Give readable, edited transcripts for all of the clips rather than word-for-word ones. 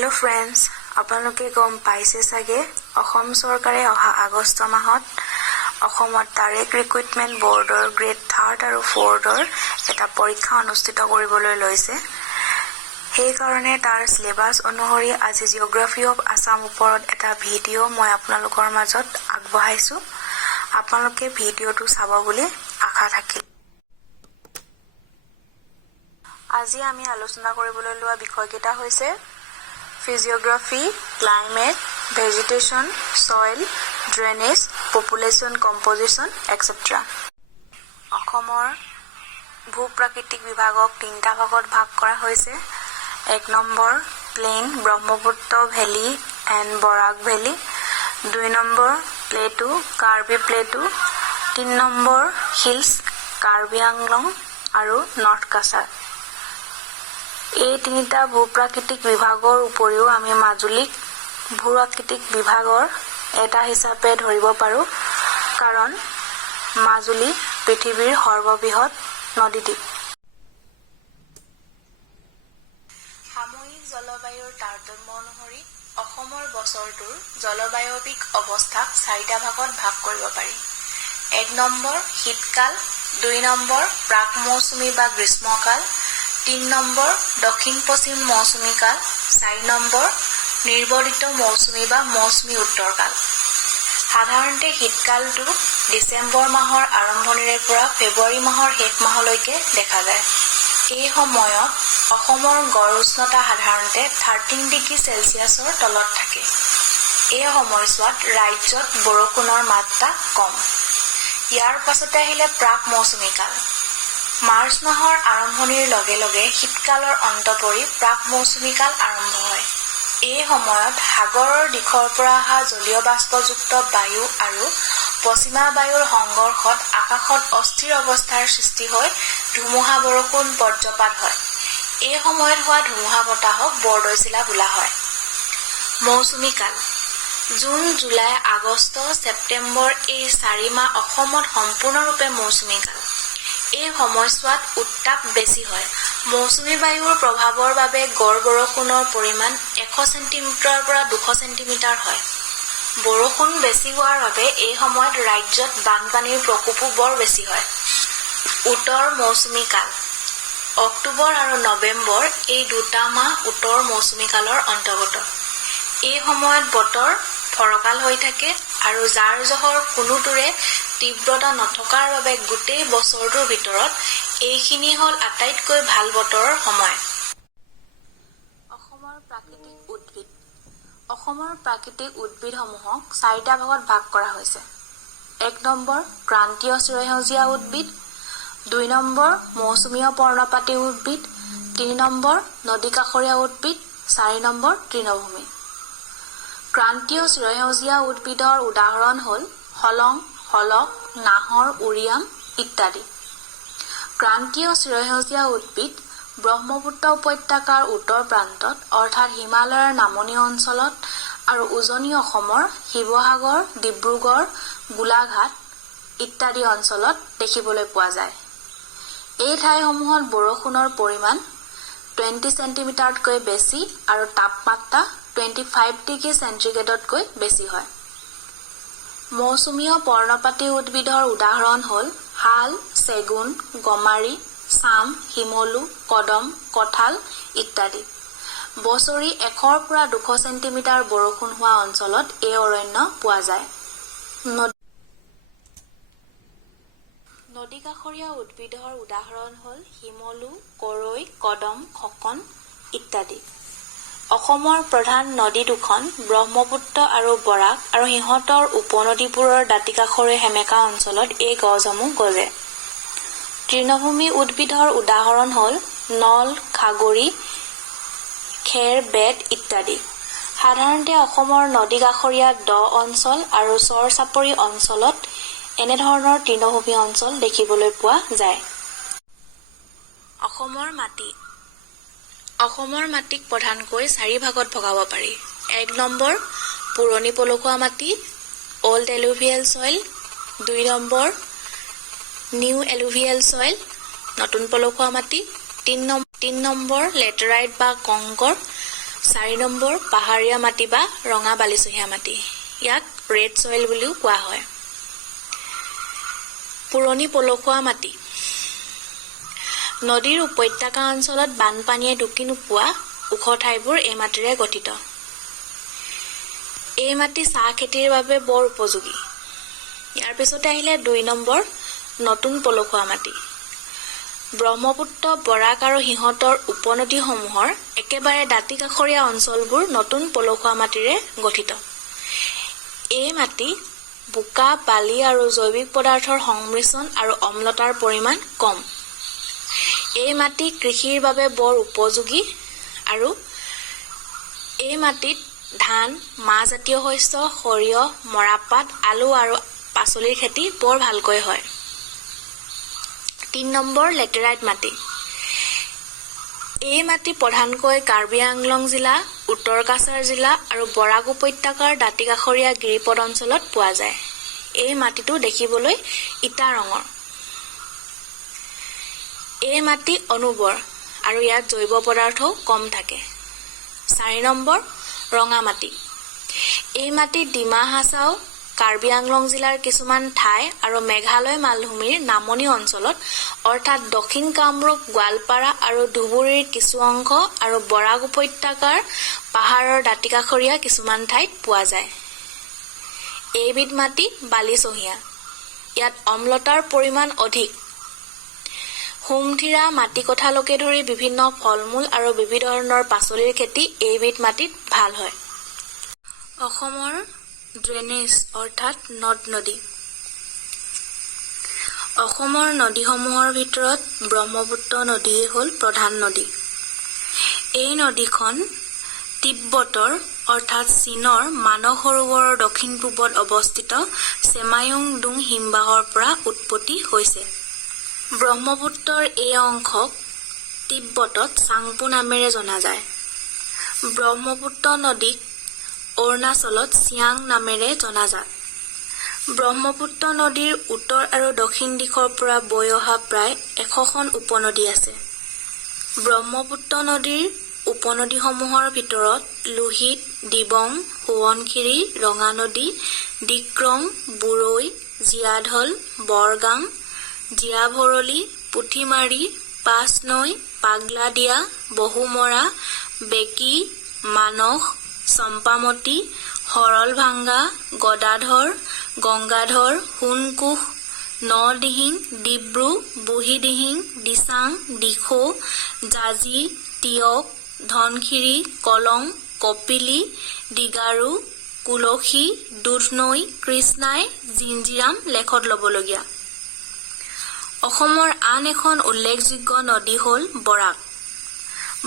Hello friends, আপোনালোকে গম পাইছে চাগে অসম চৰকাৰে অহা আগষ্ট মাহত অসমত ডাইৰেক্ট ৰিক্ৰুটমেন্ট বৰ্ডৰ গ্ৰেড 3 আৰু 4ৰ এটা পৰীক্ষা অনুষ্ঠিত কৰিবলৈ লৈছে। সেই কাৰণে তাৰ সিলেবাস অনুসৰি আজি জিঅগ্ৰাফি অফ আসাম ওপৰত এটা ভিডিঅ' মই আপোনালোকৰ মাজত আগবঢ়াইছো। আপোনালোকে ভিডিঅ'টো চাব বুলি আশা থাকিল। আজি আমি আলোচনা কৰিবলৈ লোৱা বিষয়কেইটা হৈছে Physiography, climate, vegetation, soil, drainage, population composition, etc. অসমৰ ভূ-প্ৰাকৃতিক বিভাগক 3টা ভাগত ভাগ কৰা হৈছে। 1 number plain Brahmaputra valley and Barak valley, 2 number plateau Karbi plateau, 3 number hills Karbi Anglong আৰু নৰ্থ কাছাৰ। এই 3টা ভূ-প্ৰাকৃতিক বিভাগৰ উপৰিও আমি মাজুলীক ভূ-প্ৰাকৃতিক বিভাগৰ এটা হিচাপে ধৰিব পাৰো, কাৰণ মাজুলী পৃথিৱীৰ সৰ্ববৃহৎ নদীদ্বীপ। সাময়িক জলবায়ুৰ তাৰতম্য অনুসৰি অসমৰ বছৰটোৰ জলবায়ুবিক অৱস্থাক 4টা ভাগত ভাগ কৰিব পাৰি। 1 নম্বৰ শীতকাল, 2 নম্বৰ প্ৰাক মৌচুমী বা গ্ৰীষ্মকাল, 3 নম্বৰ দক্ষিণ পশ্চিম মৌচুমী কাল, 4 নম্বৰ নিৰ্বৰ্তিত মৌচুমী বা মৌচুমী উত্তৰকাল। সাধাৰণতে শীতকালটো ডিচেম্বৰ মাহৰ আৰম্ভণিৰে পৰা ফেব্ৰুৱাৰী মাহৰ শেষ মাহলৈকে দেখা যায়। এই সময়ত অসমৰ গড় উষ্ণতা সাধাৰণতে 13 ডিগ্ৰী চেলচিয়াছৰ তলত থাকে। এই সময়ছোৱাত ৰাজ্যত বৰষুণৰ মাত্ৰা কম। ইয়াৰ পাছতে আহিলে প্ৰাক মৌচুমী কাল। মাৰ্চ মাহৰ আৰম্ভণিৰ লগে লগে শীতকালৰ অন্ত পৰি প্ৰাক মৌচুমী কাল আৰম্ভ হয়। এই সময়ত সাগৰৰ দিশৰ পৰা অহা জলীয় বাষ্পযুক্ত বায়ু আৰু পশ্চিমা বায়ুৰ সংঘৰ্ষত আকাশত অস্থিৰ অৱস্থাৰ সৃষ্টি হৈ ধুমুহা বৰষুণ বজ্ৰপাত হয়। এই সময়ত হোৱা ধুমুহা বতাহক বৰদৈচিলা বোলা হয়। মৌচুমী কাল জুন, জুলাই, আগষ্ট, ছেপ্টেম্বৰ এই 4 মাহ অসমত সম্পূৰ্ণৰূপে মৌচুমী কাল। এই সময়ছোৱাত উত্তাপ বেছি হয়। মৌচুমী বায়ুৰ প্ৰভাৱৰ বাবে গড় বৰষুণৰ পৰিমাণ 100 চেণ্টিমিটাৰৰ পৰা 200 চেণ্টিমিটাৰ হয়। বৰষুণ বেছি হোৱাৰ বাবে এই সময়ত ৰাজ্যত বানপানীৰ প্ৰকোপো বৰ বেছি হয়। উত্তৰ মৌচুমী কাল অক্টোবৰ আৰু নৱেম্বৰ এই 2টা মাহ উত্তৰ মৌচুমী কালৰ অন্তৰ্গত। এই সময়ত বতৰ ফৰকাল হৈ থাকে আৰু জাৰ জহৰ কোনোটোৰে তীব্ৰতা নথকাৰ বাবে গোটেই বছৰটোৰ ভিতৰত এইখিনি হ'ল আটাইতকৈ ভাল বতৰৰ সময়। অসমৰ প্ৰাকৃতিক উদ্ভিদ অসমৰ প্ৰাকৃতিক উদ্ভিদসমূহক 4টা ভাগত ভাগ কৰা হৈছে। 1 নম্বৰ ক্ৰান্তীয় চিৰসেউজীয়া উদ্ভিদ, 2 নম্বৰ মৌচুমীয় পৰ্ণপাতী উদ্ভিদ, 3 নম্বৰ নদী কাষৰীয়া উদ্ভিদ, 4 নম্বৰ তৃণভূমি। ক্ৰান্তীয় চিৰসেউজীয়া উদ্ভিদৰ উদাহৰণ হ'ল হলং, হলক, নাহৰ, উৰিয়াম ইত্যাদি। ক্ৰান্তীয় চিৰসেউজীয়া উদ্ভিদ ব্ৰহ্মপুত্ৰ উপত্যকাৰ উত্তৰ প্ৰান্তত অৰ্থাৎ হিমালয়ৰ নামনি অঞ্চলত আৰু উজনি অসমৰ শিৱসাগৰ, ডিব্ৰুগড়, গোলাঘাট ইত্যাদি অঞ্চলত দেখিবলৈ পোৱা যায়। এই ঠাইসমূহত বৰষুণৰ পৰিমাণ 20 চেণ্টিমিটাৰতকৈ বেছি আৰু তাপমাত্ৰা 25 ডিগ্ৰী চেণ্টিগ্ৰেডতকৈ বেছি হয়। মৌচুমীয় পৰ্ণপাতী উদ্ভিদৰ উদাহৰণ হ'ল শাল, চেগুন, গমাৰি, চাম, শিমলু, কদম, কঁঠাল ইত্যাদি। বছৰি 100 পৰা 200 চেণ্টিমিটাৰ বৰষুণ হোৱা অঞ্চলত এই অৰণ্য পোৱা যায়। নদী কাষৰীয়া উদ্ভিদৰ উদাহৰণ হ'ল শিমলু, কৰৈ, কদম, খকন ইত্যাদি। অসমৰ প্ৰধান নদী দুখন ব্ৰহ্মপুত্ৰ আৰু বৰাক আৰু সিহঁতৰ উপনদীবোৰৰ দাঁতিকাষৰীয়া সেমেকা অঞ্চলত এই গছসমূহ গজে। তৃণভূমি উদ্ভিদৰ উদাহৰণ হ'ল নল, খাগৰি, খেৰ, বেত ইত্যাদি। সাধাৰণতে অসমৰ নদী কাষৰীয়া দ অঞ্চল আৰু চৰ-চাপৰি অঞ্চলত এনেধৰণৰ তৃণভূমি অঞ্চল দেখিবলৈ পোৱা যায়। অসমৰ মাটিক প্ৰধানকৈ 4 ভাগত ভগাব পাৰি। 1 নম্বৰ পুৰণি পলসুৱা মাটি অল্ড এলুভিয়েল ছইল, 2 নম্বৰ নিউ এলুভিয়েল ছইল নতুন পলসুৱা মাটি, 3 নম্বৰ লেটেৰাইট বা কংকৰ, 4 নম্বৰ পাহাৰীয়া মাটি বা ৰঙা বালিচহীয়া মাটি, ইয়াক ৰেড চইল বুলিও কোৱা হয়। পুৰণি পলসুৱা মাটি, নদীৰ উপত্যকা অঞ্চলত বানপানীয়ে ঢুকি নোপোৱা ওখ ঠাইবোৰ এই মাটিৰে গঠিত। এই মাটি চাহ খেতিৰ বাবে বৰ উপযোগী। ইয়াৰ পিছতে আহিলে 2 নম্বৰ নতুন পলসুৱা মাটি। ব্ৰহ্মপুত্ৰ, বৰাক আৰু সিহঁতৰ উপনদীসমূহৰ একেবাৰে দাঁতিকাষৰীয়া অঞ্চলবোৰ নতুন পলসুৱা মাটিৰে গঠিত। এই মাটি বোকা, বালি আৰু জৈৱিক পদাৰ্থৰ সংমিশ্ৰণ আৰু অম্লতাৰ পৰিমাণ কম। এই মাটি কৃষিৰ বাবে বৰ উপযোগী আৰু এই মাটিত ধান, মাহজাতীয় শস্য, সৰিয়হ, মৰাপাট, আলু আৰু পাচলিৰ খেতি বৰ ভালকৈ হয়। 3 নম্বৰ লেটেৰাইট মাটি। এই মাটি প্ৰধানকৈ কাৰ্বি আংলং জিলা, উত্তৰ কাছাৰ জিলা আৰু বৰাক উপত্যকাৰ দাঁতিকাষৰীয়া গিৰিপথ অঞ্চলত পোৱা যায়। এই মাটিটো দেখিবলৈ ইটা ৰঙৰ। এই মাটি অনুৰ্বৰ আৰু ইয়াত জৈৱ পদাৰ্থও কম থাকে। 4 নম্বৰ ৰঙা মাটি। এই মাটি ডিমা হাছাও, কাৰ্বি আংলং জিলাৰ কিছুমান ঠাই আৰু মেঘালয় মালভূমিৰ নামনি অঞ্চলত অৰ্থাৎ দক্ষিণ কামৰূপ, গোৱালপাৰা আৰু ধুবুৰীৰ কিছু অংশ আৰু বৰাক উপত্যকাৰ পাহাৰৰ দাঁতিকাষৰীয়া কিছুমান ঠাইত পোৱা যায়। এইবিধ মাটি বালিচহীয়া। ইয়াত অম্লতাৰ পৰিমাণ অধিক। হোমথিৰা, মাটিকঁঠালকে ধৰি বিভিন্ন ফল-মূল আৰু বিভিন্ন ধৰণৰ পাচলিৰ খেতি এইবিধ মাটিত ভাল হয়। অসমৰ ড্ৰেনেজ অৰ্থাৎ নদ-নদী। অসমৰ নদীসমূহৰ ভিতৰত ব্ৰহ্মপুত্ৰ নদীয়ে হ'ল প্ৰধান নদী। এই নদীখন তিব্বতৰ অৰ্থাৎ চীনৰ মানস সৰোবৰৰ দক্ষিণ-পূবত অৱস্থিত চেমায়ুং-ডুং হিমবাহৰ পৰা উৎপত্তি হৈছে। ব্ৰহ্মপুত্ৰৰ এই অংশক তিব্বতত চাংপো নামেৰে জনা যায়। ব্ৰহ্মপুত্ৰ নদীক অৰুণাচলত চিয়াং নামেৰে জনাজাত। ব্ৰহ্মপুত্ৰ নদীৰ উত্তৰ আৰু দক্ষিণ দিশৰ পৰা বৈ অহা প্ৰায় 100খন উপনদী আছে। ব্ৰহ্মপুত্ৰ নদীৰ উপনদীসমূহৰ ভিতৰত লোহিত, দিবং, সোৱণশিৰি, ৰঙানদী, ডিক্ৰং, বুৰৈ, জীয়াঢল, বৰগাং, জীয়াভৰলী, পুঠিমাৰী, পাঁচনৈ, পাগলাদিয়া, বহুমৰা, বেকী, মানস, চম্পামতী, সৰলভাঙ্গা, গদাধৰ, গংগাধৰ, সোণকোষ, নদিহিং, ডিব্ৰু, বুঢ়ীদিহিং, দিচাং, দিখৌ, জাঁজি, টিয়ক, ধনশিৰি, কলং, কপিলী, দিগাৰু, কুলসী, দুধনৈ, কৃষ্ণাই, জিঞ্জিৰাম লেখত ল'বলগীয়া। অসমৰ আন এখন উল্লেখযোগ্য নদী হ'ল বৰাক।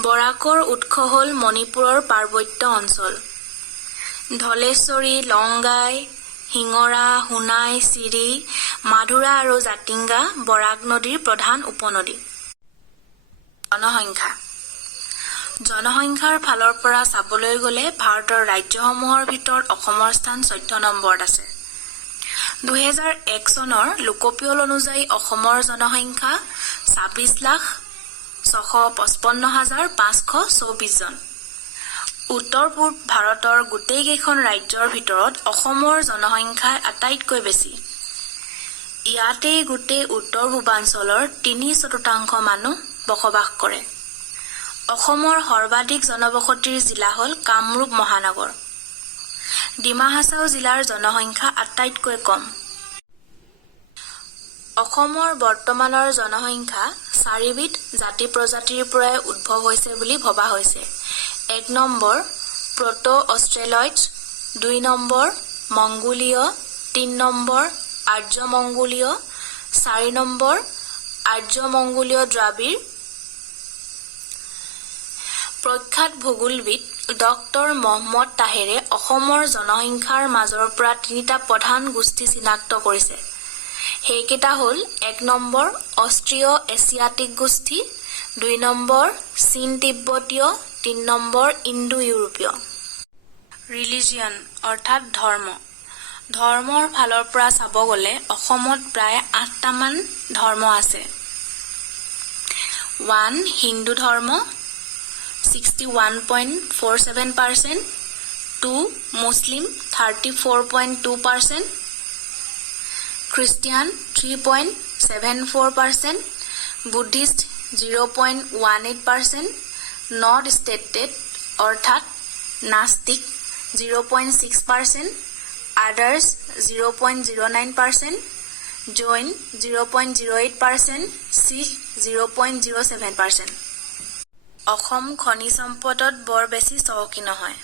বৰাকৰ উৎস হ'ল মণিপুৰৰ পাৰ্বত্য অঞ্চল। ধলেশ্বৰী, লংগাই, শিঙৰা, সোণাই, চিৰি, মাধুৰা আৰু জাতিংগা বৰাক নদীৰ প্ৰধান উপনদী। জনসংখ্যা। জনসংখ্যাৰ ফালৰ পৰা চাবলৈ গ'লে ভাৰতৰ ৰাজ্যসমূহৰ ভিতৰত অসমৰ স্থান 14 নম্বৰত আছে। 2001 চনৰ লোকপিয়ল অনুযায়ী অসমৰ জনসংখ্যা 26,655,524 জন। উত্তৰ-পূব ভাৰতৰ গোটেইকেইখন ৰাজ্যৰ ভিতৰত অসমৰ জনসংখ্যা আটাইতকৈ বেছি। ইয়াতেই গোটেই উত্তৰ পূৰ্বাঞ্চলৰ 3/4 মানুহ বসবাস কৰে। অসমৰ সৰ্বাধিক জনবসতিৰ জিলা হ'ল কামৰূপ মহানগৰ। ডিমা হাছাও জিলাৰ জনসংখ্যা আটাইতকৈ কম। অসমৰ বৰ্তমানৰ জনসংখ্যা 4বিধ জাতি-প্ৰজাতিৰ পৰাই উদ্ভৱ হৈছে বুলি ভবা হৈছে। 1 নম্বৰ প্ৰটো-অষ্ট্ৰেলয়েডছ, 2 নম্বৰ মংগোলীয়, 3 নম্বৰ আৰ্য-মংগোলীয়, 4 নম্বৰ আৰ্য-মংগোলীয় দ্ৰাবিড়। প্ৰখ্যাত ভূগোলবিদ ডক্টৰ মহম্মদ তাহেৰে অসমৰ জনসংখ্যাৰ মাজৰ পৰা 3টা প্ৰধান গোষ্ঠী চিনাক্ত কৰিছে। সেইকেইটা হ'ল 1 নম্বৰ অষ্ট্ৰিয়-এছিয়াটিক গোষ্ঠী, 2 নম্বৰ চীন-তিব্বতীয়, 3 নম্বৰ ইণ্ডো-ইউৰোপীয়। ৰিলিজিয়ন অৰ্থাৎ ধৰ্ম। ধৰ্মৰ ফালৰ পৰা চাব গ'লে অসমত প্ৰায় 8টামান ধৰ্ম আছে। 1 হিন্দু ধৰ্ম, 61.47%, to Muslim 34.2%, Christian 3.74%, Buddhist 0.18%, not stated অৰ্থাৎ নাস্তিক 0.6%, others 0.09%, Jain 0.08%, Sikh 0.07%. অসম খনিজ সম্পদত বৰ বেছি চহকী নহয়।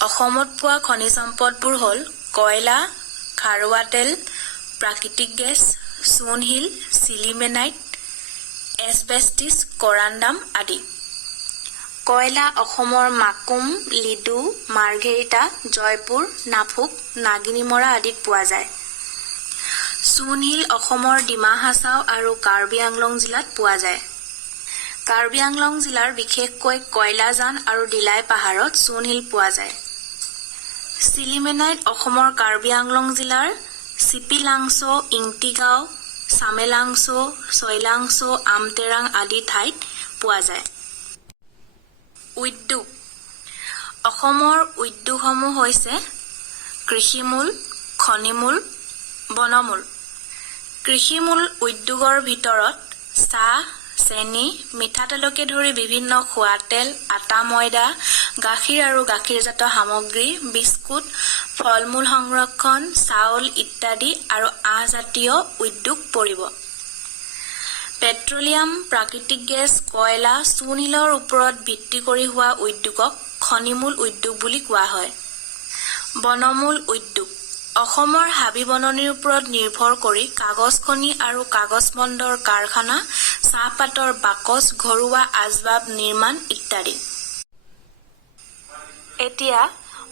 অসমত পোৱা খনিজ সম্পদবোৰ হ'ল কয়লা, খাৰুৱা তেল, প্ৰাকৃতিক গেছ, চূণশিল, চিলিমেনাইট, এছবেষ্টিছ, কৰাণ্ডাম আদি। কয়লা অসমৰ মাকুম, লিডু, মাৰ্ঘেৰিটা, জয়পুৰ, নাফুক, নাগিনীমৰা আদিত পোৱা যায়। চূণশিল অসমৰ ডিমা হাছাও আৰু কাৰ্বি আংলং জিলাত পোৱা যায়। কাৰ্বি আংলং জিলাৰ বিশেষকৈ কয়লাজান আৰু দিলাই পাহাৰত চূণশিল পোৱা যায়। চিলিমেনাইট অসমৰ কাৰ্বি আংলং জিলাৰ চিপিলাংছো, ইংটিগাঁও, চামেলাংছো, ছয়লাংছো, আমটেৰাং আদি ঠাইত পোৱা যায়। উদ্যোগ অসমৰ উদ্যোগসমূহ হৈছে কৃষিমূল, খনিমূল, বনমূল। কৃষিমূল উদ্যোগৰ ভিতৰত চাহ, চেনি, মিঠাতেলকে ধৰি বিভিন্ন খোৱা তেল, আটা ময়দা, গাখীৰ আৰু গাখীৰজাত সামগ্ৰী, বিস্কুট, ফল-মূল সংৰক্ষণ, চাউল ইত্যাদি আৰু আহজাতীয় উদ্যোগ পৰিব। পেট্ৰলিয়াম, প্ৰাকৃতিক গেছ, কয়লা, চূণশিলৰ ওপৰত ভিত্তি কৰি হোৱা উদ্যোগক খনিমূল উদ্যোগ বুলি কোৱা হয়। বনমূল উদ্যোগ অসমৰ হাবি বননিৰ ওপৰত নিৰ্ভৰ কৰি কাগজ খনি আৰু কাগজ বন্দৰ কাৰখানা, চাহপাতৰ বাকচ, ঘৰুৱা আচবাব নিৰ্মাণ ইত্যাদি। এতিয়া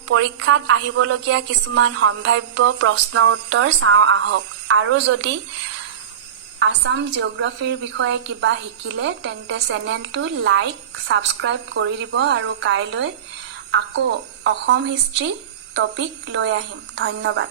পৰীক্ষাত আহিবলগীয়া কিছুমান সম্ভাৱ্য প্ৰশ্নৰ উত্তৰ চাওঁ আহক। আৰু যদি আসাম জিঅ'গ্ৰাফীৰ বিষয়ে কিবা শিকিলে তেন্তে চেনেলটো লাইক, ছাবস্ক্ৰাইব কৰি দিব আৰু কাইলৈ আকৌ অসম হিষ্ট্ৰী টপিক লৈ আহিম। ধন্যবাদ।